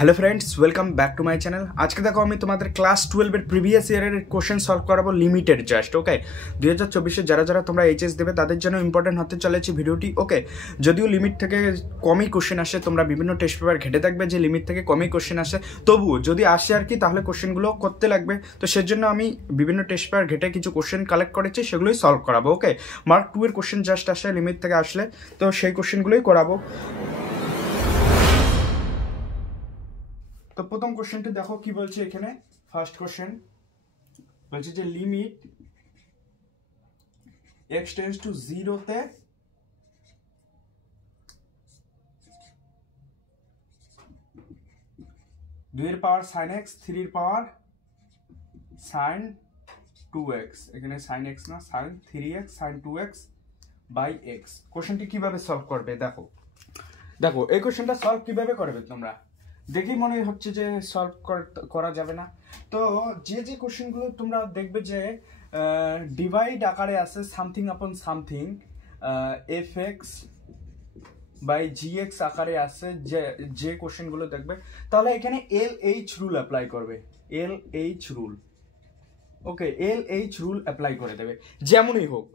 Hello friends, welcome back to my channel. আজকে দেখো আমি তোমাদের ক্লাস 12-এর প্রিভিয়াস ইয়ারের কোশ্চেন সলভ করাবো লিমিটেড জাস্ট। ওকে, 2024-এ যারা তোমরা এইচএস দেবে তাদের জন্য ইম্পর্টেন্ট হতে চলেছে ভিডিওটি। ওকে, যদিও লিমিট থেকে কমই কোশ্চেন আসে, তোমরা বিভিন্ন টেস্ট পেপার ঘেটে দেখবে যে লিমিট থেকে কমই কোশ্চেন আসে, তবুও যদি আসে আর কি তাহলে কোশ্চেনগুলো করতে লাগবে। তো সেজন্য আমি বিভিন্ন টেস্ট পেপার ঘেটে কিছু কোশ্চেন কালেক্ট করেছি, সেগুলোই সলভ করাবো। ওকে, মার্ক 2-এর কোশ্চেন জাস্ট আসে লিমিট থেকে আসলে, তো সেই কোশ্চেনগুলোই করাবো। তো প্রথম কোশ্চেনটি দেখো কি বলছে এখানে। ফার্স্ট কোশ্চেন বলছে যে লিমিট x টেন্ডস টু 0 তে দুইয়ের পাওয়ার sin x 3 এর পাওয়ার sin 2x, এখানে sin x না sin 3x sin 2x by x। কোশ্চেনটি কিভাবে সলভ করবে দেখো এই কোশ্চেনটা সলভ কিভাবে করবে তোমরা দেখি মনে হচ্ছে যে সলভ করা যাবে না। তো যে কোশ্চেনগুলো তোমরা দেখবে যে ডিভাইড আকারে আছে সামথিং আপন সামথিং, fx বাই gx আকারে আছে, যে কোশ্চেনগুলো দেখবে তাহলে এখানে LH রুল অ্যাপ্লাই করবে। LH রুল, ওকে, LH রুল অ্যাপ্লাই করে দেবে যেমনই হোক।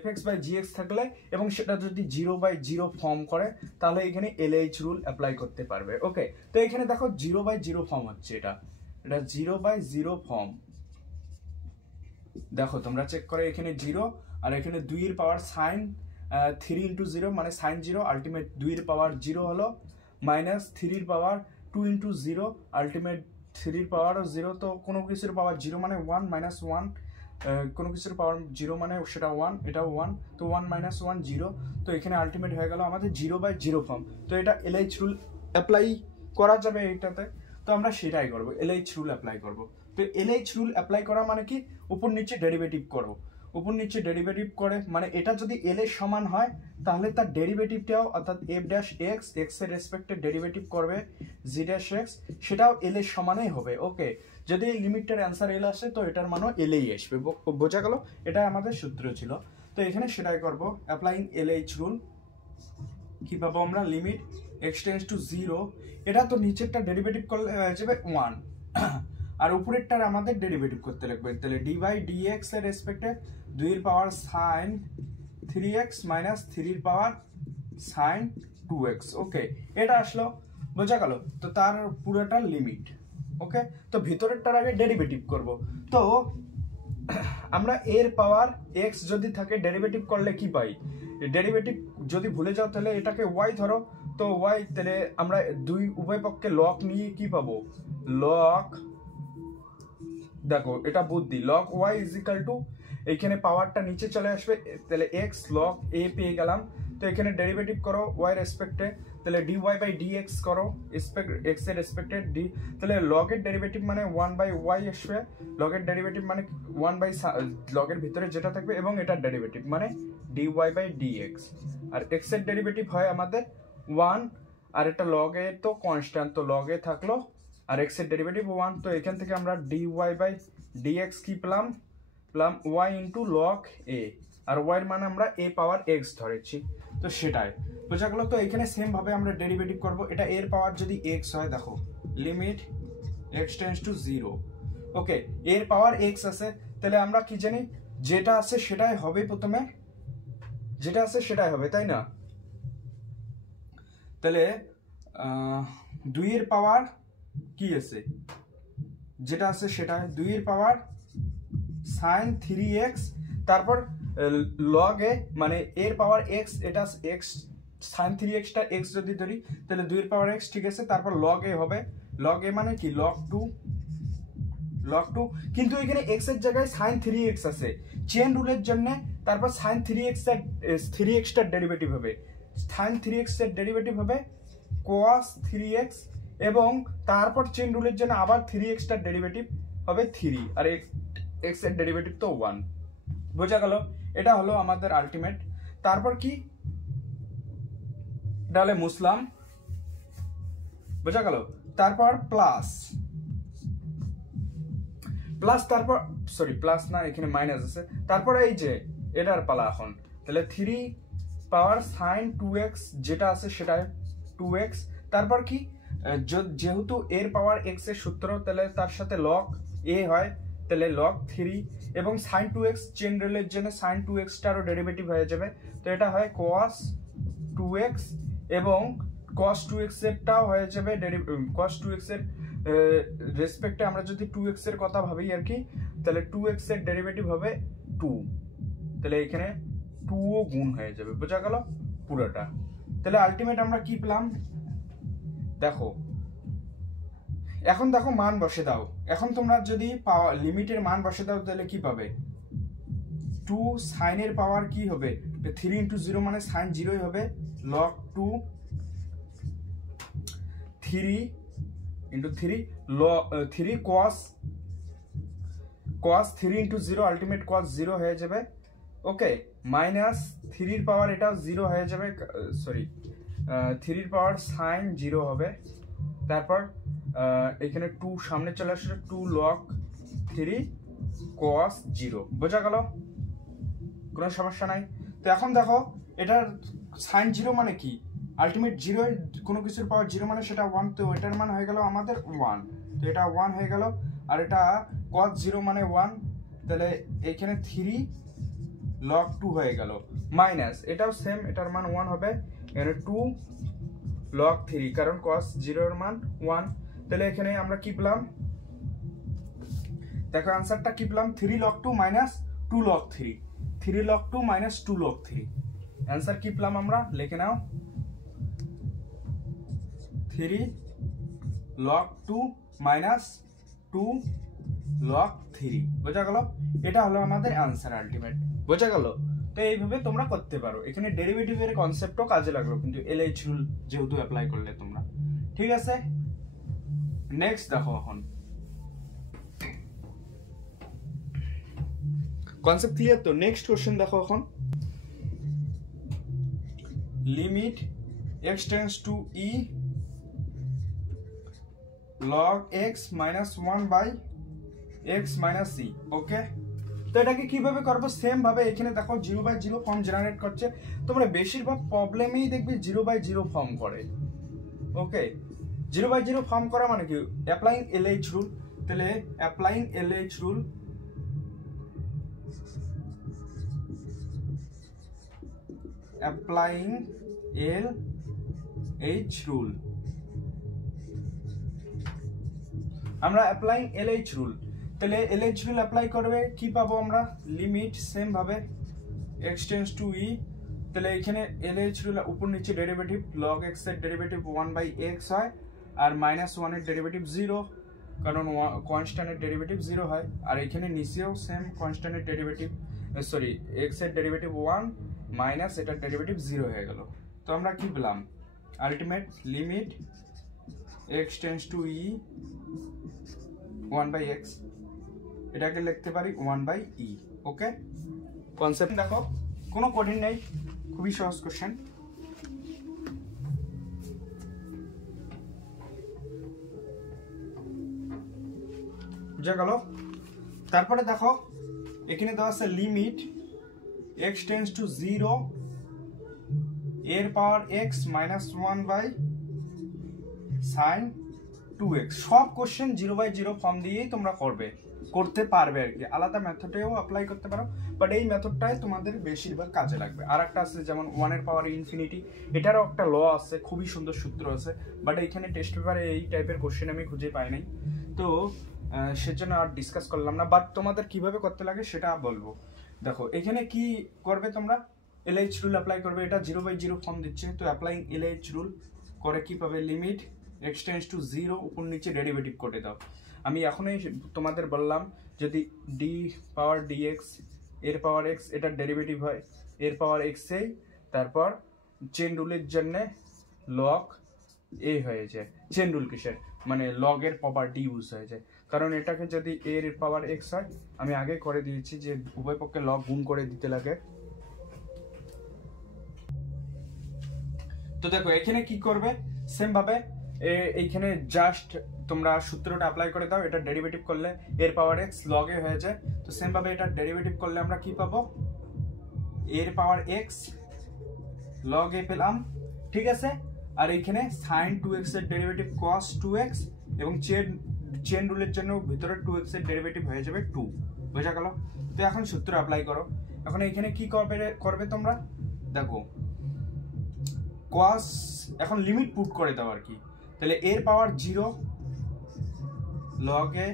fx বাই gx থাকলে এবং সেটা যদি 0/0 ফর্ম করে তাহলে এখানে LH রুল অ্যাপ্লাই করতে পারবে। ওকে, তো এখানে দেখো 0/0 ফর্ম হচ্ছে, এটা 0/0 ফর্ম। দেখো তোমরা চেক করে, এখানে 0 আর এখানে 2 এর পাওয়ার sin 3 × 0 মানে sin 0, আলটিমেট 2 এর পাওয়ার 0 হলো মাইনাস 3 এর পাওয়ার 2 × 0, আলটিমেট 3 এর পাওয়ারও 0। তো কোনো কিছুর পাওয়ার 0 মানে 1 মাইনাস 1, কোনো কিছুর পাওয়ার 0 মানে সেটা 1, এটাও 1, তো 1 মাইনাস 1 0। তো এখানে আলটিমেট হয়ে গেল আমাদের 0/0 ফর্ম। তো এটা LH রুল অ্যাপ্লাই করা যাবে এইটাতে, তো আমরা সেটাই করব, LH রুল অ্যাপ্লাই করব। তো LH রুল অ্যাপ্লাই করা মানে কি, উপর নিচে ডেরিভেটিভ করো, উপর নিচে ডেরিভেটিভ করে মানে এটা যদি L এর সমান হয় তাহলে তার ডেরিভেটিভটাও অর্থাৎ f'(x) x এর রেসপেক্টে ডেরিভেটিভ করবে g'(x), সেটাও L এর সমানই হবে। ওকে, যদি লিমিটের অ্যান্সার L আসে তো এটার মানও L-ই আসবে। বোঝা গেল, এটা আমাদের সূত্র ছিল। তো এখানে সেটাই করব, অ্যাপ্লাইং LH রুল। কি পাবো আমরা, লিমিট x টেন্ডস টু 0, এটা তো নিচেরটা ডেরিভেটিভ করলে হয়ে যাবে 1 আর উপরেরটার আমাদের ডেরিভেটিভ করতে লাগবে। তাহলে dy/dx এর রেসপেক্টে 2 এর পাওয়ার sin 3x মাইনাস 3 এর পাওয়ার sin 2x। ওকে, এটা আসলো, বোঝা গেল। তো তার পুরোটার লিমিট। ওকে, তো ভিতরেরটার আগে ডেরিভেটিভ করব। তো আমরা এর পাওয়ার x যদি থাকে ডেরিভেটিভ করলে কি পাই, ডেরিভেটিভ যদি ভুলে যাও তাহলে এটাকে y ধরো, তো y, তাহলে আমরা দুই উভয় পক্ষে লগ নিয়ে কি পাবো, লগ, দেখো এটা বুদ্ধি, log y is equal to, এখানে পাওয়ারটা নিচে চলে আসবে, তাহলে x log a পেয়ে গেলাম। তো এখানে ডেরিভেটিভ করো y রেসপেক্টে, তাহলে dy/dx করো x এর রেসপেক্টে d, তাহলে log এর ডেরিভেটিভ মানে 1/y আসবে, log এর ডেরিভেটিভ মানে 1/log এর ভিতরে যেটা থাকবে, এবং এটার ডেরিভেটিভ মানে dy/dx। আর x এর ডেরিভেটিভ হয় আমাদের 1, আর এটা log এ তো কনস্ট্যান্ট, তো log এ থাকলো, আর x এর ডেরিভেটিভ 1। তো এখান থেকে আমরা dy/dx কি পেলাম y ইন্টু log a, আর y এর মানে আমরা a পাওয়ার x ধরেছি, তো সেটাই বোঝা গেল। তো এখানে সেম ভাবে আমরা ডেরিভেটিভ করব, এটা এর পাওয়ার যদি x হয়, দেখো লিমিট x টেন্ডস টু 0। ওকে, এর পাওয়ার x আছে, তাহলে আমরা কি জানি, যেটা আছে সেটাই হবে, প্রথমে যেটা আছে সেটাই হবে, তাই না? তাহলে 2 এর পাওয়ার কি আছে, যেটা আছে সেটা 2 এর পাওয়ার sin 3x, তারপর log এ মানে এর পাওয়ার x, এটা x sin 3x টা x যদি ধরি তাহলে 2 এর পাওয়ার x, ঠিক আছে। তারপর log a হবে, log a মানে কি log 2, কিন্তু এখানে x এর জায়গায় sin 3x আছে চেন রুলের জন্য। তারপর sin 3x টার ডেরিভেটিভ হবে, sin 3x এর ডেরিভেটিভ হবে cos 3x, এবং তারপর চেন রুলের জন্য আবার 3x টার ডেরিভেটিভ হবে 3, আর x এর ডেরিভেটিভ তো 1। বোঝা গেল, এটা হলো আমাদের আলটিমেট। তারপর কি, ডালে মুসলাম, বোঝা গেল। তারপর প্লাস, তারপর সরি প্লাস না, এখানে মাইনাস আছে। তারপর এই যে এটার পালা এখন, তাহলে 3 পাওয়ার sin 2x যেটা আছে সেটা 2x, তারপর কি যেহেতু এর পাওয়ার এক্স এর সূত্র, তাহলে তার সাথে লগ এ হয়, তাহলে লগ 3 এবং sin 2x চেন রুলের জন্য sin 2x টারও ডেরিভেটিভ হয়ে যাবে, তো এটা হয় cos 2x এবং cos 2x এরটাও হয়ে যাবে cos 2x এর রেসপেক্টে আমরা যদি 2x এর কথা ভাবি আর কি, তাহলে 2x এর ডেরিভেটিভ হবে 2, তাহলে এখানে 2 ও গুণ হয়ে যাবে, বোঝা গেল পুরোটা। তাহলে আলটিমেট আমরা কি পেলাম দেখো, এখন দেখো মান বসে দাও, এখন তোমরা যদি লিমিটের মান বসে দাও তাহলে কি পাবে, 2 sin এর পাওয়ার কি হবে 3 × 0 মানে sin 0 হবে, log 2 3 × 3 3 cos 3 × 0 আলটিমেট cos 0 হয়ে যাবে, ওকে, মাইনাস 3 এর পাওয়ার এটাও 0 হয়ে যাবে, সরি 3 এর পাওয়ার sin 0 হবে, তারপর এখানে 2 সামনে চলে আসছে, 2 log 3 cos 0, বোঝা গেল, কোনো সমস্যা নাই। তো এখন দেখো এটার sin 0 মানে কি, আলটিমেট 0 এর কোনো কিছুর পাওয়ার 0 মানে সেটা 1, তো এটার মান হয়ে গেল আমাদের 1, তো এটা 1 হয়ে গেল, আর এটা cos 0 মানে 1, তাহলে এখানে 3 log 2 হয়ে গেল, মাইনাস এটাও সেম, এটার মান 1 হবে, এখানে 2 log 3 কারণ cos 0 এর মান 1, তাহলে এখানে আমরা কি পেলাম দেখো आंसरটা কি পেলাম, 3 log 2 minus 2 log 3, 3 log 2 minus 2 log 3, answer কি পেলাম আমরা লিখে নাও, 3 log 2 minus 2 log 3, বোঝা গেল, এটা হলো আমাদের आंसर আলটিমেট, বোঝা গেল। তো এইভাবে তোমরা করতে পারো, এখানে ডেরিভেটিভের কনসেপ্টও কাজে লাগলো কিন্তু এলএইচ রুল যেহেতু অ্যাপ্লাই করলে তোমরা, ঠিক আছে। নেক্সট দেখো, এখন কনসেপ্ট ক্লিয়ার তো, নেক্সট কোশ্চেন দেখো, এখন limit x tends two e log x minus 1 by x minus e, ওকে। তো এটাকে কিভাবে করবো, সেম ভাবে এখানে দেখো 0/0 ফর্ম জেনারেট করছে, তোমরা বেশিরভাগ প্রবলেমেই দেখবে 0/0 ফর্ম করে, ওকে। 0/0 ফর্ম করা মানে কি, অ্যাপ্লাইং LH রুল, তাহলে applying LH rule, applying LH rule, আমরা অ্যাপ্লাইং LH রুল, তাহলে LH রুল অ্যাপ্লাই করবে কি পাবো আমরা, লিমিট সেম ভাবে x টেন্ডস টু e, তাহলে এখানে LH রুল উপর নিচে ডেরিভেটিভ, log x এর ডেরিভেটিভ 1/x হয়, আর -1 এর ডেরিভেটিভ 0, কারণ কনস্ট্যান্টের ডেরিভেটিভ 0 হয়, আর এখানে নিচেও সেম কনস্ট্যান্টের ডেরিভেটিভ, সরি x এর ডেরিভেটিভ 1 মাইনাস এটার ডেরিভেটিভ 0 হয়ে গেল, তো আমরা কি পেলাম ultimate limit x tends two e 1/x, এটাকে লিখতে পারি 1/e, ওকে। কনসেপ্ট দেখো কোনো কঠিন নেই, খুবই সহজ কোশ্চেন, বুঝা গেল। তারপরে দেখো এখানে দেওয়া আছে লিমিট x টেন্ডস টু 0 এর পাওয়ার x minus 1/sin 2x, সব কোশ্চেন 0/0 ফর্ম দিয়েই তোমরা করতে পারবে আর কি, আলাদা মেথডেও অ্যাপ্লাই করতে পারো, বাট এই মেথডটাই তোমাদের বেশিরভাগ কাজে লাগবে। আর একটা আছে যেমন 1 এর পাওয়ার ইনফিনিটি, এটারও একটা ল আছে, খুবই সুন্দর সূত্র আছে, বাট এইখানে টেস্ট পেপারে এই টাইপের কোশ্চেন আমি খুঁজে পাই নাই, তো সেজন্য আর ডিসকাস করলাম না, বাট তোমাদের কিভাবে করতে লাগে সেটা বলবো। দেখো এখানে কি করবে তোমরা, LH রুল অ্যাপ্লাই করবে, এটা 0/0 ফর্ম দিচ্ছে, তো অ্যাপ্লাইং LH রুল করে কি পাবে, লিমিট x টেন্ডস টু 0 উপর নিচে ডেরিভেটিভ করে দাও। আমি এখনই তোমাদের বললাম যদি d পাওয়ার dx এর পাওয়ার x এটার ডেরিভেটিভ হয় এর পাওয়ার x এই, তারপর চেন রুলের জন্য log a হয়ে যায়, চেন রুল কিসের মানে log এর প্রপার্টি ইউজ হয়ে যায়, কারণ এটাকে যদি a এর পাওয়ার x হয়, আমি আগে করে দিয়েছি যে উভয় পক্ষে log গুণ করে দিতে লাগে। তো দেখো এখানে কি করবে, সেম ভাবে এইখানে জাস্ট তোমরা সূত্রটা অ্যাপ্লাই করে দাও, এটা ডেরিভেটিভ করলে এর পাওয়ার x log a হয়ে যায়, তো সেম ভাবে এটা ডেরিভেটিভ করলে আমরা কি পাবো, এর পাওয়ার x log a পেলাম, ঠিক আছে। আর এখানে sin 2x এর ডেরিভেটিভ cos 2x এবং চেন রুলের জন্য ভিতরে 2x এর ডেরিভেটিভ হয়ে যাবে 2। বোঝা গেল? তো এখন সূত্র অ্যাপ্লাই করো। এখন এখানে কি করবে তোমরা দেখো, cos এখন লিমিট পুট করে দাও আর কি। তাহলে এর পাওয়ার 0 log a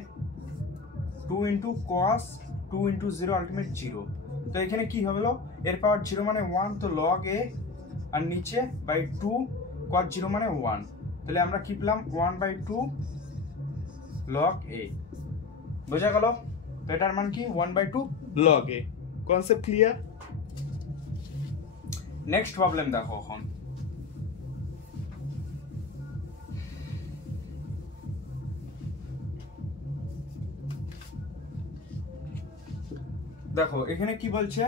2 into cos 2 into 0 ultimate 0। তো এখানে কি হলো, এর পাওয়ার 0 মানে 1, তো log a আর নিচে বাই 2 cos 0 মানে 1। তাহলে আমরা কি পেলাম 1/2 log a। বোঝা গেল? তো এটার মান কি 1/2 log a। Concept clear? Next problem দেখো। এখন দেখো এখানে কি বলছে,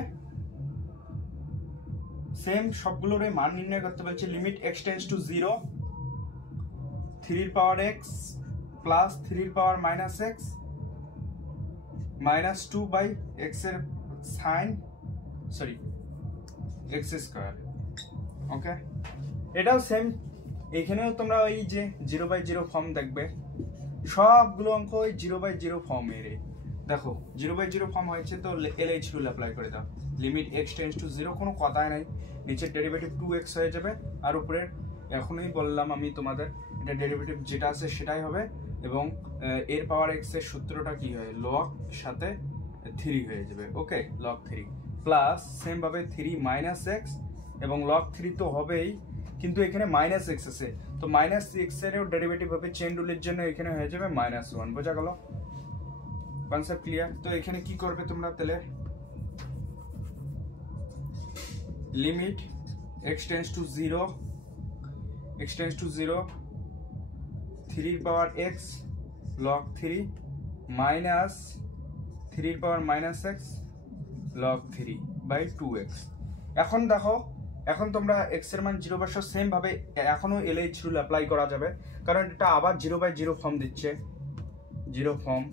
সেম সবগুলোর মান নির্ণয় করতে বলছে। Limit x tends to 0 3 power x plus 3 power minus x minus 2 by x এর সাইন x স্কয়ার। ওকে, এটাও সেম। এখানেও তোমরা ওই যে 0/0 ফর্ম দেখবে, সবগুলো অঙ্ক ওই 0/0 ফর্ম এর। দেখো 0/0 ফর্ম হয়েছে, তো LH রুল অ্যাপ্লাই করে দাও। লিমিট x টেন্ডস টু 0, কোনো কথাই নাই, নিচের ডেরিভেটিভ 2x হয়ে যাবে, আর উপরে এখনই বললাম আমি তোমাদের, এটা ডেরিভেটিভ যেটা আছে সেটাই হবে। এবং এর পাওয়ার x এর সূত্রটা কি হয়, log সাথে 3 হয়ে যাবে। ওকে, log 3 প্লাস সেম ভাবে 3 মাইনাস x এবং log 3 তো হবেই, কিন্তু এখানে মাইনাস x আছে, তো মাইনাস x এরও ডেরিভেটিভ হবে চেইন রুলের জন্য, এখানে হয়ে যাবে -1। বোঝা গেল? Concept clear? তো এখানে কি করবে তোমরা, তাহলে limit x tends to 0 3 power x log 3 minus 3 power minus x log 3/2x। এখন দেখো, এখন তোমরা x এর মান 0 বসাও। সেম ভাবে এখনো LH রুল অ্যাপ্লাই করা যাবে, কারণ এটা আবার 0/0 ফর্ম দিচ্ছে। 0 ফর্ম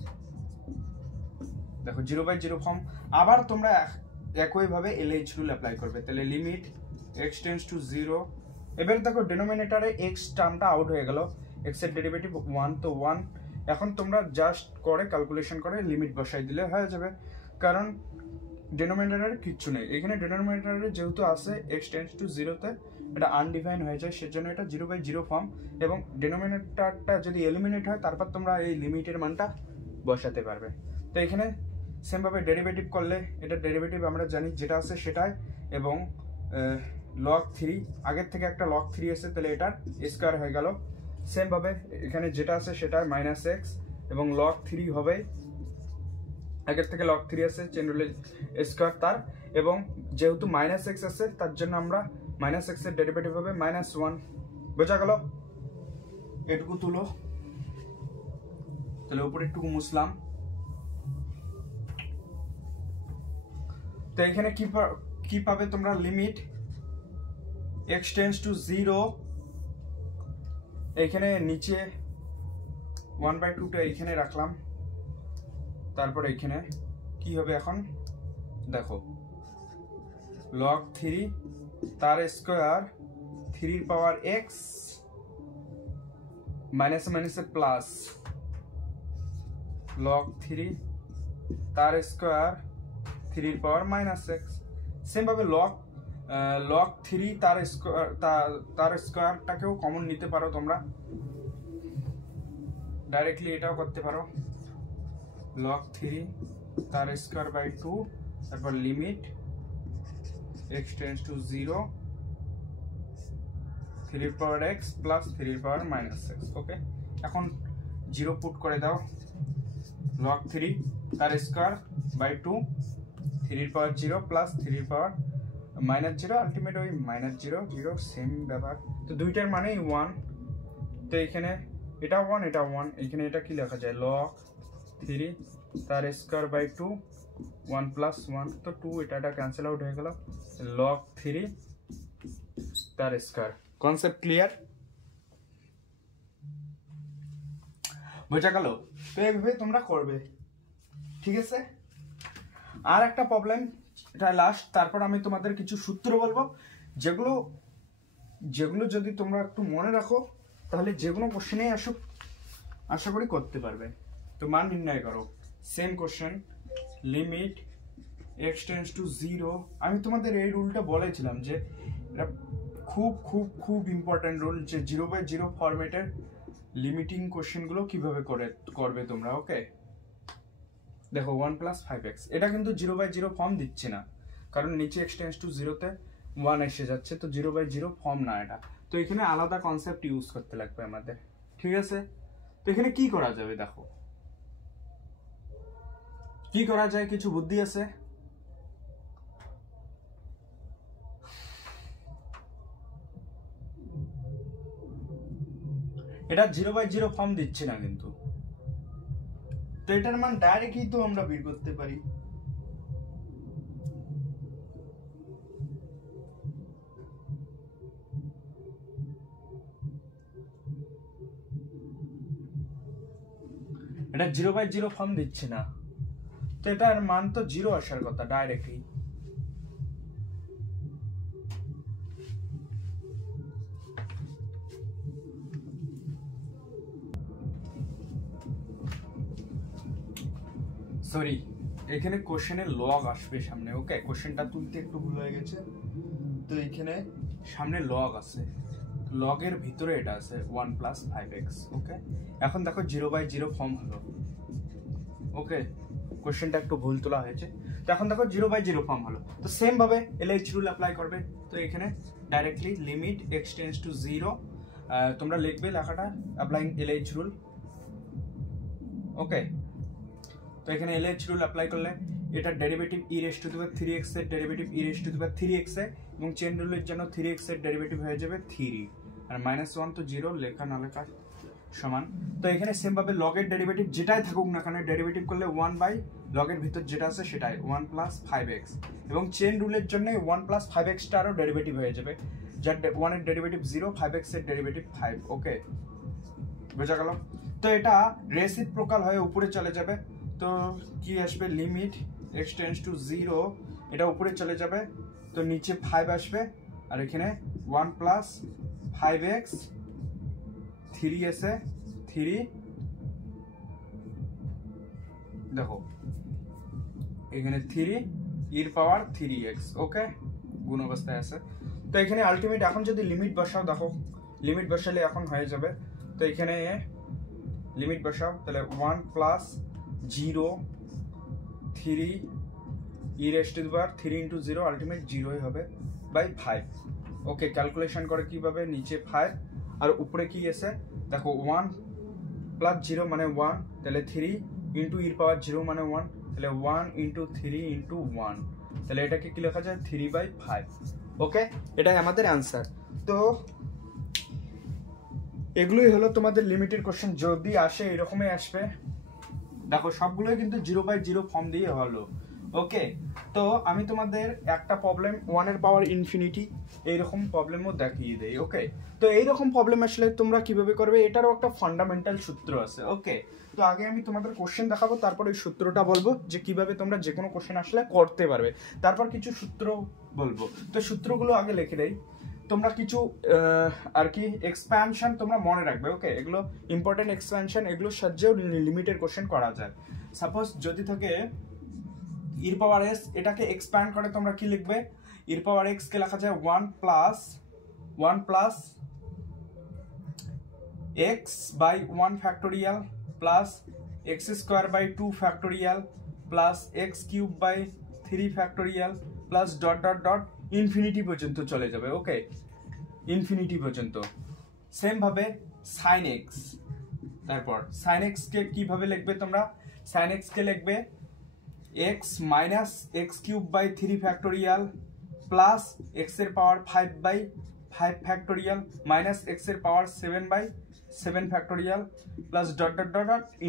দেখো, 0/0 ফর্ম। আবার তোমরা একই ভাবে LH রুল অ্যাপ্লাই করবে। তাহলে লিমিট x টেন্ডস টু 0। এবার দেখো ডিনোমিনেটরে x টার্মটা আউট হয়ে গেল, x এর ডেরিভেটিভ 1, তো 1। এখন তোমরা জাস্ট করে ক্যালকুলেশন করে লিমিট বসাই দিলে হয়ে যাবে, কারণ ডিনোমিনেটরে কিচ্ছু নেই। এখানে ডিনোমিনেটরে যেহেতু আছে x টেন্ডস টু 0 তে, এটা আনডিফাইন হয়ে যায়, সেজন্য এটা 0/0 ফর্ম। এবং ডিনোমিনেটরটা যদি এলিমিনেট হয়, তারপর তোমরা এই লিমিটের মানটা বসাতে পারবে। তো এখানে সেম ভাবে ডেরিভেটিভ করলে, এটা ডেরিভেটিভ আমরা জানি যেটা আছে সেটাই, এবং log 3 আগের থেকে একটা log 3 এসে, তাহলে এটার স্কয়ার হয়ে গেল। সেম ভাবে এখানে যেটা আছে সেটা -x এবং log 3 হবে, আগের থেকে log 3 আছে, চেইন রুলের স্কয়ার তার, এবং যেহেতু -x আছে তার জন্য আমরা -x এর ডেরিভেটিভ হবে -1। বোঝা গেল? এটুকু তুলো, তাহলে উপরে একটু মুছলাম। তো এখানে কি পাবে তোমরা, লিমিট x টেন্ডস টু 0, এখানে নিচে 1/2টা এখানে রাখলাম, তারপর এখানে কি হবে এখন দেখো, log 3 তার স্কয়ার 3 পাওয়ার x মাইনাস মাইনাসে প্লাস log 3 তার স্কয়ার 3 পাওয়ার -x। সেম ভাবে log 3 তার স্কয়ারটাকেও কমন নিতে পারো তোমরা, ডাইরেক্টলি এটাও করতে পারো। log 3 তার স্কয়ার বাই 2, তারপর limit x tends to 0 3 power x plus 3 power -x। Okay, এখন 0 পুট করে দাও। log 3 তার square by 2 3 power 0 plus 3 power -0, ultimate ওই -0 0 সেম ব্যাপার। তো দুইটার মানেই 1, তো এখানে এটা 1 এটা 1, এখানে এটা কি লেখা যায়, log 3 তার স্কয়ার বাই 2 1 প্লাস 1, তো 2 এটা ক্যান্সেল আউট হয়ে গেল, log 3 তার স্কয়ার। Concept clear? বোঝা গেল? তো এইভাবে তোমরা করবে, ঠিক আছে? আর একটা প্রবলেম, এটা লাস্ট, তারপর আমি তোমাদের কিছু সূত্র বলবো যেগুলো যেগুলো যদি তোমরা একটু মনে রাখো তাহলে যে কোনো কোশ্চেনেই আসুক আশা করি করতে পারবে। তো মান নির্ণয় করো। Same question, limit x tends to 0। আমি তোমাদের এই রুলটা বলেছিলাম যে এটা খুব খুব খুব ইম্পর্টেন্ট রুল, যে 0/0 ফরম্যাটের লিমিটিং কোশ্চেনগুলো কিভাবে করবে তোমরা। ওকে, দেখো 1 + 5x, এটা কিন্তু 0/0 ফর্ম দিচ্ছে না, কারণ নিচে x টেন্ডস টু 0-তে 1 এসে যাচ্ছে, তো 0/0 ফর্ম না এটা। তো এখানে আলাদা কনসেপ্ট ইউজ করতে লাগবে আমাদের, ঠিক আছে। তো এখানে কি করা যাবে, দেখো কি করা যায়, কিছু বুদ্ধি আছে? এটা 0/0 ফর্ম দিচ্ছে না কিন্তু, তো এটার মান ডাইরেক্টলি তো আমরা বের করতে পারি। এটা 0/0 ফর্ম দিচ্ছে না, তো এটার মান তো 0 আসার কথা ডাইরেক্টলি। সরি, এখানে কোশ্চেনের লগ আসবে সামনে। ওকে, কোশ্চেনটা তুলতে একটু ভুল হয়ে গেছে, তো এখানে সামনে লগ আছে, লগের ভিতরে এটা আছে 1 + 5x। ওকে, এখন দেখো 0/0 ফর্ম হলো। ওকে, কোশ্চেনটা একটু ভুল তোলা হয়েছে, তো এখন দেখো 0/0 ফর্ম হলো। তো সেম ভাবে LH রুল অ্যাপ্লাই করবে। তো এখানে directly limit x tends to 0, তোমরা লিখবে লেখাটা অ্যাপ্লাইং LH রুল। ওকে, তো এখানে LH রুল অ্যাপ্লাই করলে এটা ডেরিভেটিভ e⁻³ এর ডেরিভেটিভ e⁻³ এ, এবং চেন রুলের জন্য 3x এর ডেরিভেটিভ হয়ে যাবে 3, আর -1 তো 0, লেখা না লেখা সমান। তো এখানে সেম ভাবে লগের ডেরিভেটিভ যেটাই থাকুক না কেন, ডেরিভেটিভ করলে 1 বাই লগের ভিতর যেটা আছে সেটাই 1 + 5x, এবং চেন রুলের জন্য 1 + 5x টারও ডেরিভেটিভ হয়ে যাবে, যার 1 এর ডেরিভেটিভ 0, 5x এর ডেরিভেটিভ 5। ওকে, বোঝা গেল? তো এটা রেসিপ্রোকাল হয়ে উপরে চলে যাবে। তো কি আসবে, লিমিট x টেন্ডস টু 0, এটা উপরে চলে যাবে, তো নিচে 5 আসবে, আর এখানে 1 + 5x 3 এসে 3, দেখো এখানে 3e⁻3x। ওকে, গুণ অবস্থায় আছে। তো এখানে আলটিমেট এখন যদি লিমিট বসাও, দেখো লিমিট বসালে এখন হয়ে যাবে। তো এখানে লিমিট বসাও, তাহলে 1 + 0 3 e⁻³ 3 × 0 আলটিমেট 0 হবে বাই 5। ওকে, ক্যালকুলেশন করে কিভাবে, নিচে 5 আর উপরে কি আছে, দেখো 1 + 0 মানে 1, তাহলে 3 × e⁻0 মানে 1, তাহলে 1 × 3 × 1, তাহলে এটাকে কি লেখা যায় 3/5। ওকে, এটাই আমাদের অ্যান্সার। তো এগুলোই হলো তোমাদের লিমিটেড কোশ্চেন, যদি আসে এরকমই আসবে। দেখো সবগুলোই কিন্তু 0/0 ফর্ম দিয়ে হলো। ওকে, তো আমি তোমাদের একটা প্রবলেম 1 এর পাওয়ার ইনফিনিটি এইরকম প্রবলেমও দেখিয়ে দেই। ওকে, তো এইরকম প্রবলেম আসলে তোমরা কিভাবে করবে, এটারও একটা ফান্ডামেন্টাল সূত্র আছে। ওকে, তো আগে আমি তোমাদের কোশ্চেন দেখাবো, তারপর ওই সূত্রটা বলবো যে কিভাবে তোমরা যে কোনো কোশ্চেন আসলে করতে পারবে, তারপর কিছু সূত্র বলবো। তো সূত্রগুলো আগে লিখে দেই, তোমরা কিছু আর কি এক্সপ্যানশন তোমরা মনে রাখবে। ওকে, এগুলো ইম্পর্টেন্ট এক্সপ্যানশন, এগুলোর সাহায্যেও লিমিটেড কোশ্চেন করা যায়। সাপোজ যদি থাকে e⁻s, এটাকে এক্সপ্যান্ড করে তোমরা কি লিখবে, e⁻x কে লেখা যায় 1 + x by 1 factorial plus x² by 2 factorial plus x³ by 3 factorial plus ... infinity পর্যন্ত চলে যাবে। ওকে, ইনফিনিটি পর্যন্ত। সেম ভাবে sin x, তারপর sin x কে কিভাবে লিখবে তোমরা, sin x কে লিখবে x - x³ by 3 factorial plus x এর পাওয়ার 5/5 factorial minus x এর পাওয়ার 7/7 factorial plus ...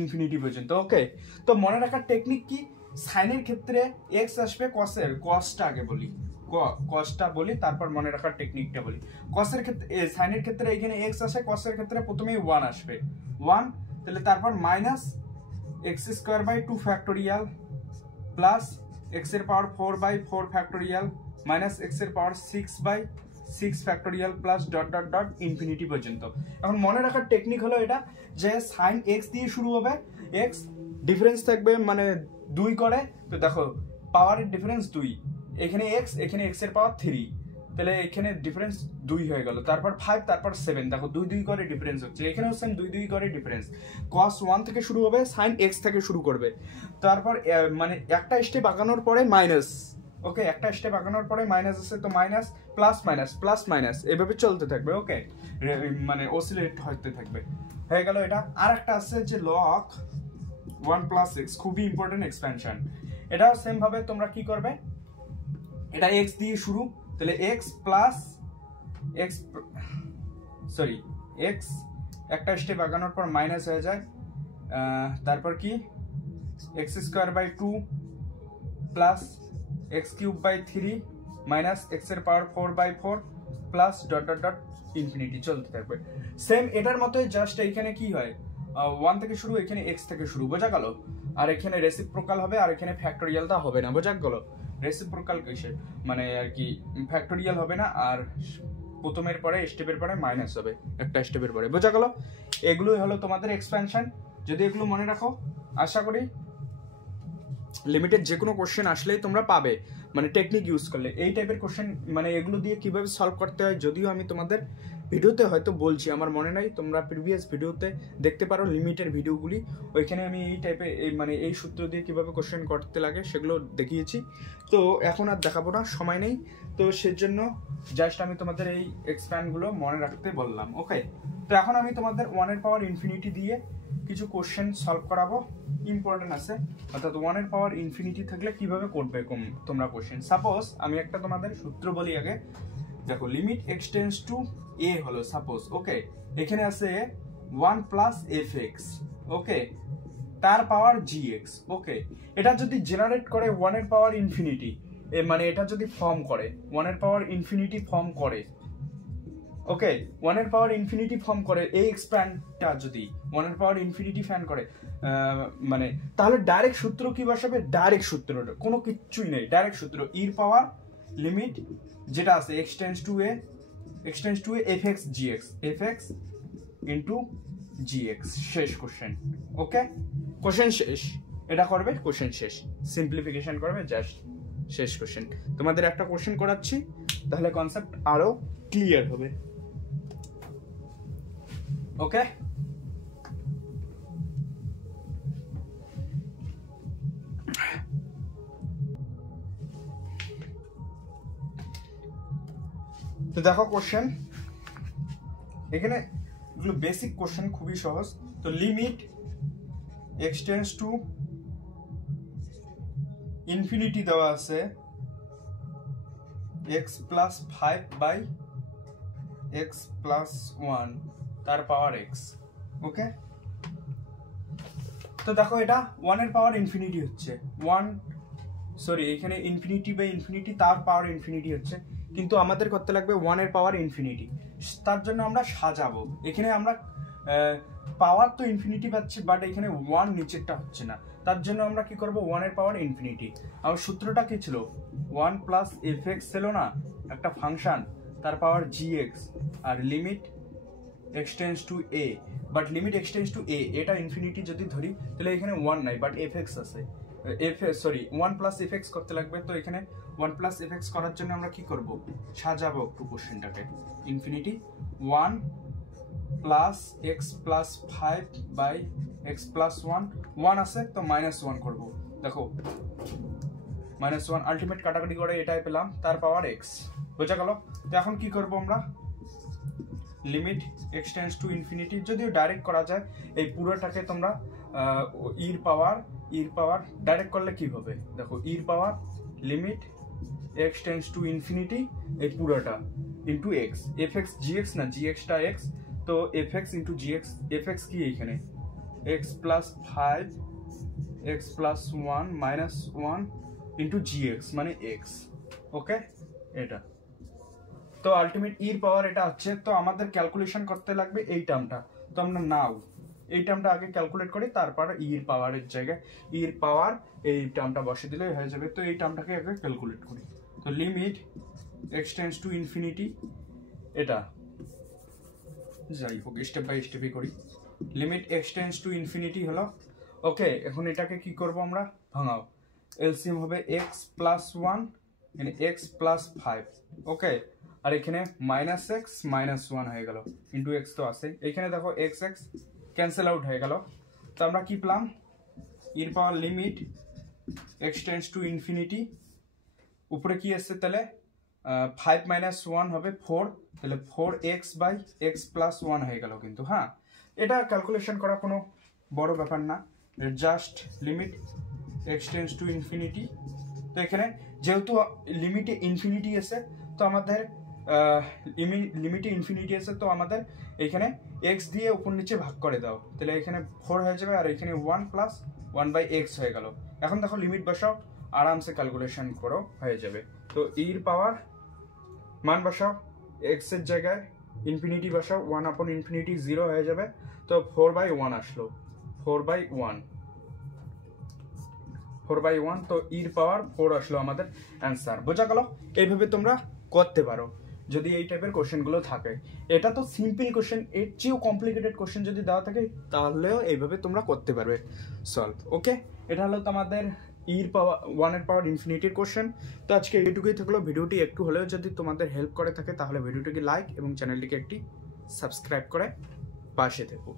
ইনফিনিটি পর্যন্ত। ওকে, তো মনে রাখার টেকনিক কি, সাইনের ক্ষেত্রে x আসবে কসের, কসটা আগে বলি, কসটা বলি, তারপর মনে রাখার টেকনিকটা বলি। কসের ক্ষেত্রে, সাইনের ক্ষেত্রে এখানে x আসে, কসের ক্ষেত্রে প্রথমেই 1 আসবে, 1, তাহলে তারপর minus x² by 2 factorial plus x এর পাওয়ার 4/4 factorial মাইনাস x এর পাওয়ার 6 factorial plus dot dot dot infinity পর্যন্ত। এখন মনে রাখার টেকনিক হলো এটা যে সাইন এক্স দিয়ে শুরু হবে, এক্স ডিফারেন্স থাকবে মানে 2 করে, তো দেখো পাওয়ারের ডিফারেন্স 2, এখানে এক্স এর পাওয়ার 3, তাহলে এখানে ডিফারেন্স 2 হয়ে গেল, তারপর 5, তারপর 7, দেখো 2 2 করে ডিফারেন্স হচ্ছে, এখানেও সেম 2 2 করে ডিফারেন্স। cos 1 থেকে শুরু হবে, sin x থেকে শুরু করবে, তারপর মানে একটা স্টেপ আগানোর পরে মাইনাস, ওকে একটা স্টেপ আগানোর পরে মাইনাস আছে, তো মাইনাস প্লাস মাইনাস এভাবে চলতে থাকবে, ওকে মানে অসিলেট হতে থাকবে, হয়ে গেল এটা। আর একটা আছে যে log 1 প্লাস এক্স, খুবই ইম্পর্টেন্ট এক্সপেনশন। এটাও সেম ভাবে তোমরা কি করবে, এটা এক্স দিয়ে শুরু, তাহলে এক্স একটা স্টেপ আগানোর পর মাইনাস হয়ে যায়, তারপর কি x square by 2 plus x cube by 3 minus x এর power 4/4 plus dot dot dot infinity চলতে থাকবে। সেম এটার মতোই, জাস্ট এইখানে কি হয় 1 থেকে শুরু, এখানে এক্স থেকে শুরু, বোঝা গেল? আর এখানে রেসিপ্রোকাল হবে, আর এখানে ফ্যাক্টোরিয়ালটা হবে না, বোঝা গেল? রেসিপ্রোকাল কিসে মানে আর কি ফ্যাক্টোরিয়াল হবে না, আর প্রথমের পরে স্টেপের পরে মাইনাস হবে একটা স্টেপের পরে, বোঝা গেল? এগুলোই হলো তোমাদের এক্সপেনশন। যদি এগুলো মনে রাখো, আশা করি লিমিটেড যে কোনো কোশ্চেন আসলেই তোমরা পাবে, মানে টেকনিক ইউজ করলে এই টাইপের কোশ্চেন, মানে এগুলো দিয়ে কিভাবে সলভ করতে হয় যদিও আমি তোমাদের ভিডিওতে হয়তো বলছি, আমার মনে নাই, তোমরা প্রিভিয়াস ভিডিওতে দেখতে পারো লিমিটের ভিডিওগুলি, ওইখানে আমি এই টাইপে মানে এই সূত্র দিয়ে কিভাবে কোশ্চেন করতে লাগে সেগুলো দেখিয়েছি। তো এখন আর দেখাবো না, সময় নেই, তো সেজন্য জাস্ট আমি তোমাদের এই এক্সপ্যান্ডগুলো মনে রাখতে বললাম, ওকে? তো এখন আমি তোমাদের 1 এর পাওয়ার ইনফিনিটি দিয়ে কিছু কোশ্চেন সলভ করাবো, ইম্পর্টেন্ট আছে, অর্থাৎ 1 এর পাওয়ার ইনফিনিটি থাকলে কিভাবে করবে তোমরা কোশ্চেন। সাপোজ আমি একটা তোমাদের সূত্র বলি আগে, দেখো লিমিট এক্স টেন্ডস টু এ হলো সাপোজ, ওকে? এখানে আছে 1 প্লাস এফ এক্স, ওকে, তার পাওয়ার জি এক্স, ওকে? এটা যদি জেনারেট করে 1 এর পাওয়ার ইনফিনিটি, মানে এটা যদি ফর্ম করে 1 এর পাওয়ার ইনফিনিটি ফর্ম করে, ওকে 1 এর পাওয়ার ইনফিনিটি ফর্ম করে, এই এক্সপ্যান্ডটা যদি 1 এর পাওয়ার ইনফিনিটি ফ্যান করে, মানে তাহলে ডাইরেক্ট সূত্র কি বসাবে? ডাইরেক্ট সূত্র কোনো কিচ্ছুই নেই, ডাইরেক্ট সূত্র ইর পাওয়ার লিমিট যেটা আছে x tends to A F x g x, f x into g x, শেষ কোশ্চেন, ওকে? কোশ্চেন শেষ, এটা করবে কোশ্চেন শেষ, সিম্পলিফিকেশন করবে, জাস্ট শেষ কোশ্চেন। তোমাদের একটা কোশ্চেন করাচ্ছি, তাহলে কনসেপ্ট আরো ক্লিয়ার হবে, ওকে? তো দেখো কোশ্চেন, এখানে এগুলো বেসিক কোশ্চেন, খুবই সহজ। তো limit x tends to infinity দেওয়া আছে x plus 5 by x plus 1 তার পাওয়ার এক্স, ওকে? তো দেখো এটা 1 এর পাওয়ার ইনফিনিটি হচ্ছে, এখানে ইনফিনিটি বাই ইনফিনিটি তার পাওয়ার ইনফিনিটি হচ্ছে, কিন্তু আমাদের করতে লাগবে 1 এর পাওয়ার ইনফিনিটি, তার জন্য আমরা সাজাবো, এখানে আমরা পাওয়ার তো ইনফিনিটি পাচ্ছি, বাট এখানে 1 নিচেরটা হচ্ছে না, তার জন্য আমরা কি করব 1 এর পাওয়ার ইনফিনিটি। আমার সূত্রটা কি ছিল? 1 প্লাস এফ এক্স ছিল না একটা ফাংশন, তার পাওয়ার জি এক্স, আর limit x tends to a, but limit x tends to a, এটা ইনফিনিটি যদি ধরি তাহলে এখানে 1 নাই, বাট এফ এক্স আছে, 1 প্লাস এফ এক্স করতে লাগবে, তো এখানে 1 প্লাস এফ এক্স করার জন্য আমরা কি করব? সাজাবো একটু কোশ্চেনটাকে, infinity 1 plus x plus 5 by x plus 1 আছে, তো -1 করব, দেখো -1 আলটিমেট কাটাকাটি করে এটাই পেলাম, তার পাওয়ার এক্স, বোঝা গেল? তো এখন কি করব আমরা, limit x tends to infinity, যদিও ডাইরেক্ট করা যায়, এই পুরোটাকে তোমরা ইর পাওয়ার ডাইরেক্ট করলে কি হবে, দেখো ইর power limit x tends to infinity, এই পুরোটা into x, f x g x না, জি এক্সটা এক্স, তো f x into g x, f x কি এখানে x plus 5 x plus 1 -1 into g x মানে এক্স, ওকে? এটা তো আলটিমেট ইর পাওয়ার এটা হচ্ছে, তো আমাদের ক্যালকুলেশন করতে লাগবে এই টার্মটা, তো আমরা নাও এই টার্মটা আগে ক্যালকুলেট করি, তারপর ইর পাওয়ারের জায়গায় ইর পাওয়ার এই টার্মটা বসে দিলে হয়ে যাবে। তো এই টার্মটাকে আগে ক্যালকুলেট করি, তো limit x tends to infinity এটা যাই হোক স্টেপ বাই স্টেপই করি। Limit x tends to infinity হলো। ওকে, এখন এটাকে কি করব আমরা, ভাঙাও। এলসিএম হবে এক্স প্লাস ওয়ান, এখানে এক্স প্লাস ফাইভ। ওকে, আর এখানে মাইনাস এক্স মাইনাস ওয়ান হয়ে গেল, ইন্টু এক্স তো আছে, এখানে দেখো এক্স এক্স ক্যান্সেল আউট হয়ে গেল। তো আমরা কি পেলাম, এর power limit x tends to infinity, উপরে কি আসছে তাহলে 5 মাইনাস 1 হবে 4, তাহলে 4x বাই এক্স প্লাস 1 হয়ে গেল। কিন্তু হ্যাঁ, এটা ক্যালকুলেশন করা কোনো বড় ব্যাপার না, just limit x tends to infinity. তো এখানে যেহেতু লিমিটে ইনফিনিটি আছে, তো আমাদের লিমিটে ইনফিনিটি আছে, তো আমাদের এখানে এক্স দিয়ে উপর নিচে ভাগ করে দাও, তাহলে এখানে 4 হয়ে যাবে, আর এখানে 1 প্লাস 1 বাই এক্স হয়ে গেল। এখন দেখো লিমিট বসাও, আরামসে ক্যালকুলেশন করো, হয়ে যাবে। তো এর পাওয়ার মান বসাও, এক্স এর জায়গায় ইনফিনিটি বসাও, 1 আপন ইনফিনিটি 0 হয়ে যাবে। তো 4/1 আসলো, 4/1, 4/1। তো এর পাওয়ার 4 আসলো আমাদের অ্যান্সার। বোঝা গেল? এইভাবে তোমরা করতে পারো যদি এই টাইপের কোশ্চেনগুলো থাকে। এটা তো সিম্পল কোশ্চেন, এর চেয়েও কমপ্লিকেটেড কোশ্চেন যদি দেওয়া থাকে তাহলেও এইভাবে তোমরা করতে পারবে সলভ। ওকে, এটা হলো তোমাদের ইর পাওয়ার 1 এর পাওয়ার ইনফিনিটির কোশ্চেন। তো আজকে এইটুকুই থাকলো। ভিডিওটি একটু হলেও যদি তোমাদের হেল্প করে থাকে তাহলে ভিডিওটিকে লাইক এবং চ্যানেলটিকে একটি সাবস্ক্রাইব করে পাশে থেকো।